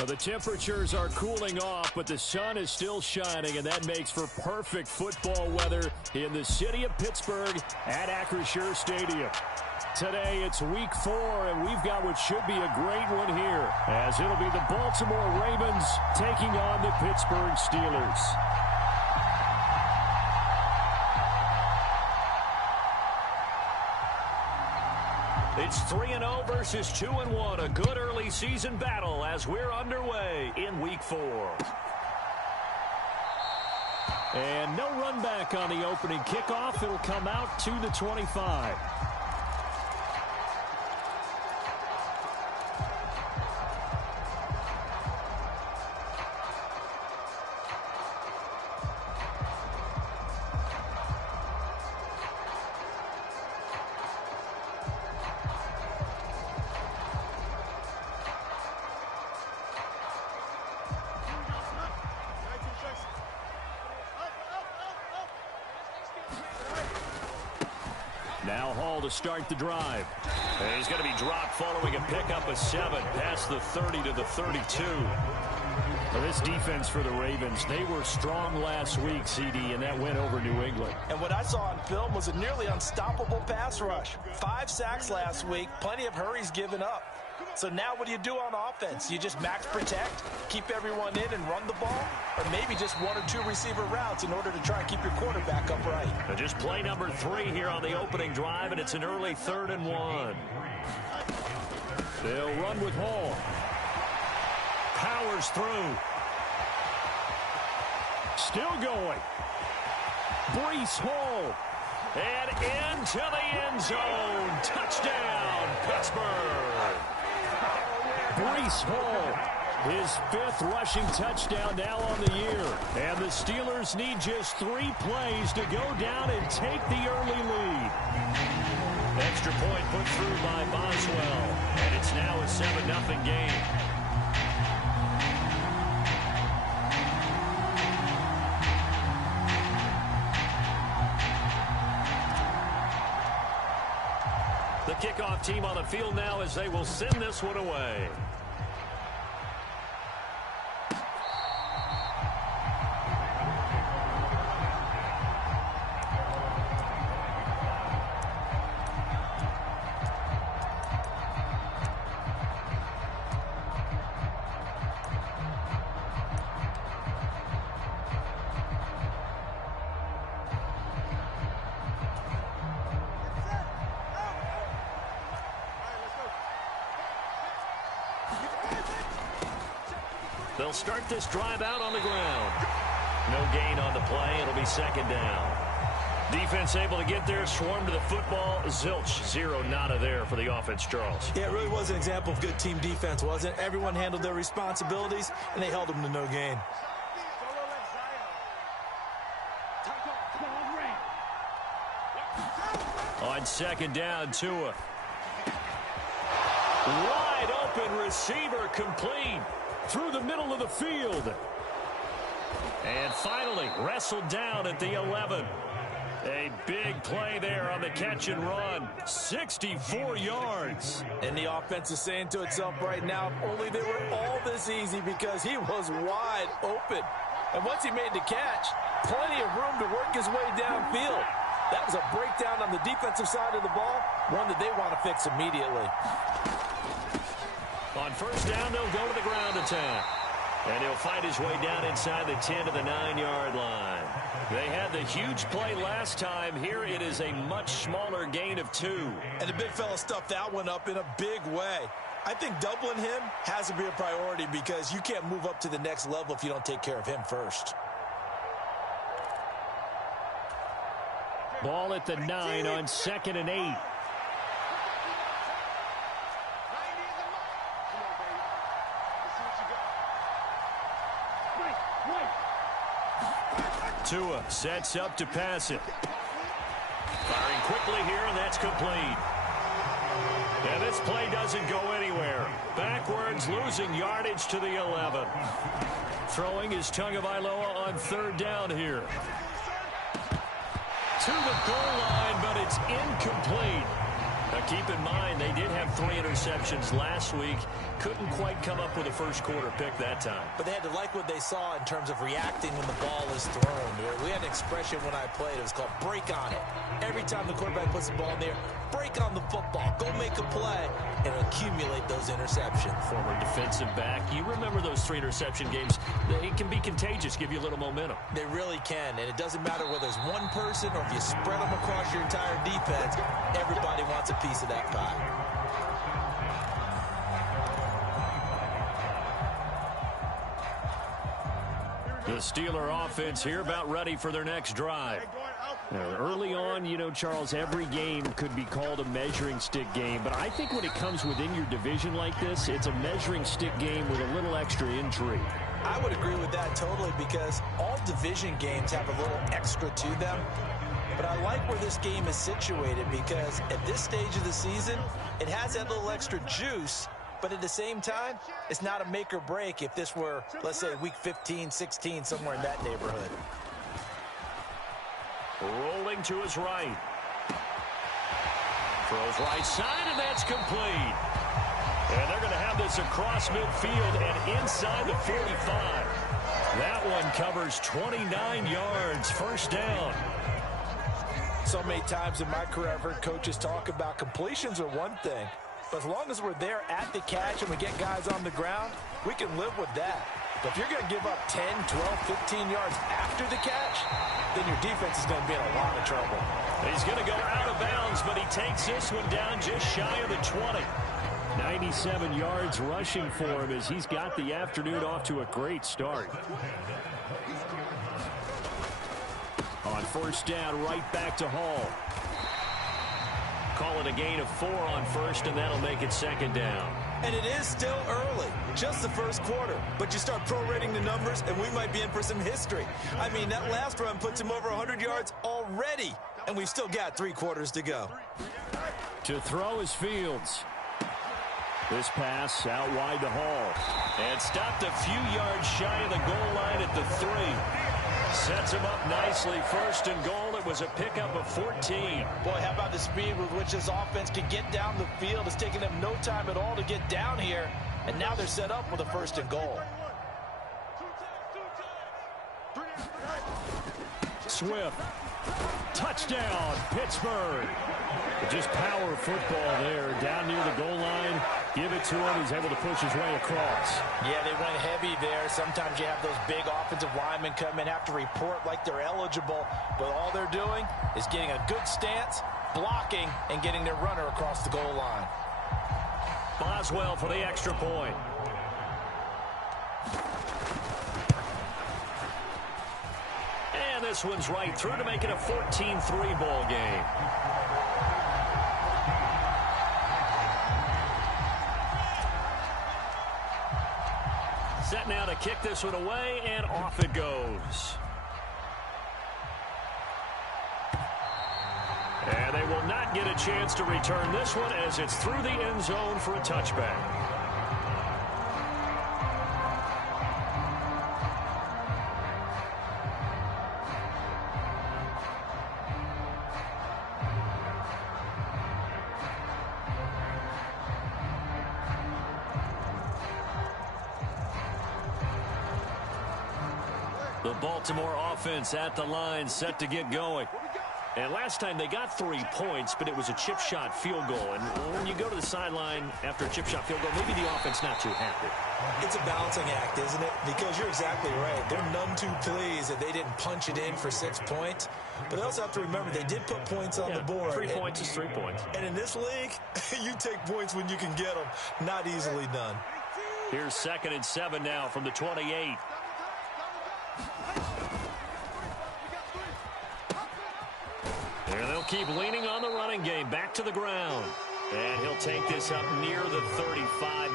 Well, the temperatures are cooling off, but the sun is still shining, and that makes for perfect football weather in the city of Pittsburgh at Acrisure Stadium. Today, it's week 4, and we've got what should be a great one here, as it'll be the Baltimore Ravens taking on the Pittsburgh Steelers. It's 3-0 versus 2-1, a good early season battle as we're underway in week 4. And no run back on the opening kickoff. It'll come out to the 25. Now Hall to start the drive. And he's going to be dropped following a pickup of 7 past the 30 to the 32. Well, this defense for the Ravens, they were strong last week, CD, and that went over New England. And what I saw on film was a nearly unstoppable pass rush. 5 sacks last week, plenty of hurries given up. So now what do you do on offense? You just max protect, keep everyone in and run the ball, or maybe just 1 or 2 receiver routes in order to try and keep your quarterback upright. So just play number 3 here on the opening drive, and it's an early 3rd and 1. They'll run with Hall. Powers through. Still going. Breece Hall. And into the end zone. Touchdown, Pittsburgh. Breece Hall, his 5th rushing touchdown now on the year. And the Steelers need just 3 plays to go down and take the early lead. Extra point put through by Boswell. And it's now a 7-0 game. The kickoff team on the field now as they will send this one away. They'll start this drive out on the ground. No gain on the play. It'll be 2nd down. Defense able to get there, swarm to the football. Zilch, 0 nada there for the offense, Charles. Yeah, it really was an example of good team defense, wasn't it? Everyone handled their responsibilities, and they held them to no gain. On 2nd down, Tua. Wide open receiver complete. Through the middle of the field. And finally wrestled down at the 11. A big play there on the catch and run. 64 yards. And the offense is saying to itself right now, if only they were all this easy, because he was wide open. And once he made the catch, plenty of room to work his way downfield. That was a breakdown on the defensive side of the ball, one that they want to fix immediately. On 1st down, they'll go to the ground attack. And he'll find his way down inside the 10 to the 9-yard line. They had the huge play last time. Here it is a much smaller gain of 2. And the big fella stuffed that one up in a big way. I think doubling him has to be a priority, because you can't move up to the next level if you don't take care of him first. Ball at the 9 on 2nd and 8. Tua sets up to pass it. Firing quickly here, and that's complete. And this play doesn't go anywhere. Backwards, losing yardage to the 11. Throwing is Tagovailoa on 3rd down here. To the goal line, but it's incomplete. Now keep in mind, they did have 3 interceptions last week. couldn't quite come up with a first quarter pick that time. But they had to like what they saw in terms of reacting when the ball is thrown. We had an expression when I played. It was called break on it. Every time the quarterback puts the ball in there, break on the football. Go make a play and accumulate those interceptions. Former defensive back. You remember those 3 interception games. They can be contagious, give you a little momentum. They really can, and it doesn't matter whether it's one person or if you spread them across your entire defense. Everybody wants a piece of that pie. The Steeler offense here about ready for their next drive. Now, early on, you know, Charles, every game could be called a measuring stick game, but I think when it comes within your division like this, it's a measuring stick game with a little extra intrigue. I would agree with that totally, because all division games have a little extra to them. But I like where this game is situated, because at this stage of the season, it has that little extra juice. But at the same time, it's not a make or break if this were, let's say, week 15, 16, somewhere in that neighborhood. Rolling to his right. Throws right side, and that's complete. And they're going to have this across midfield and inside the 45. That one covers 29 yards, first down. So many times in my career, I've heard coaches talk about completions are one thing. But as long as we're there at the catch and we get guys on the ground, we can live with that. But if you're going to give up 10, 12, 15 yards after the catch, then your defense is going to be in a lot of trouble. He's going to go out of bounds, but he takes this one down just shy of the 20. 97 yards rushing for him as he's got the afternoon off to a great start. On first down, right back to Hall. Call it a gain of 4 on first, and that'll make it second down. And it is still early, just the first quarter. But you start prorating the numbers, and we might be in for some history. I mean, that last run puts him over 100 yards already, and we've still got 3 quarters to go. To throw is Fields. This pass out wide to Hall. And stopped a few yards shy of the goal line at the 3. Sets him up nicely. First and goal. It was a pickup of 14. Boy, how about the speed with which this offense can get down the field? It's taken them no time at all to get down here. And now they're set up with a first and goal. Swift. Touchdown, Pittsburgh. Just power football there. Down near the goal line. Give it to him. He's able to push his way across. Yeah, they went heavy there. Sometimes you have those big offensive linemen come in, have to report like they're eligible. But all they're doing is getting a good stance, blocking, and getting their runner across the goal line. Boswell for the extra point. And this one's right through to make it a 14-3 ball game. Set now to kick this one away, and off it goes. And they will not get a chance to return this one as it's through the end zone for a touchback. The Baltimore offense at the line, set to get going. And last time they got 3 points, but it was a chip shot field goal. And when you go to the sideline after a chip shot field goal, maybe the offense not too happy. It's a balancing act, isn't it? Because you're exactly right. They're none too pleased that they didn't punch it in for 6 points. But they also have to remember they did put points on the board. 3 points is 3 points. And in this league, you take points when you can get them. Not easily done. Here's 2nd and 7 now from the 28. And they'll keep leaning on the running game. Back to the ground. And he'll take this up near the 35.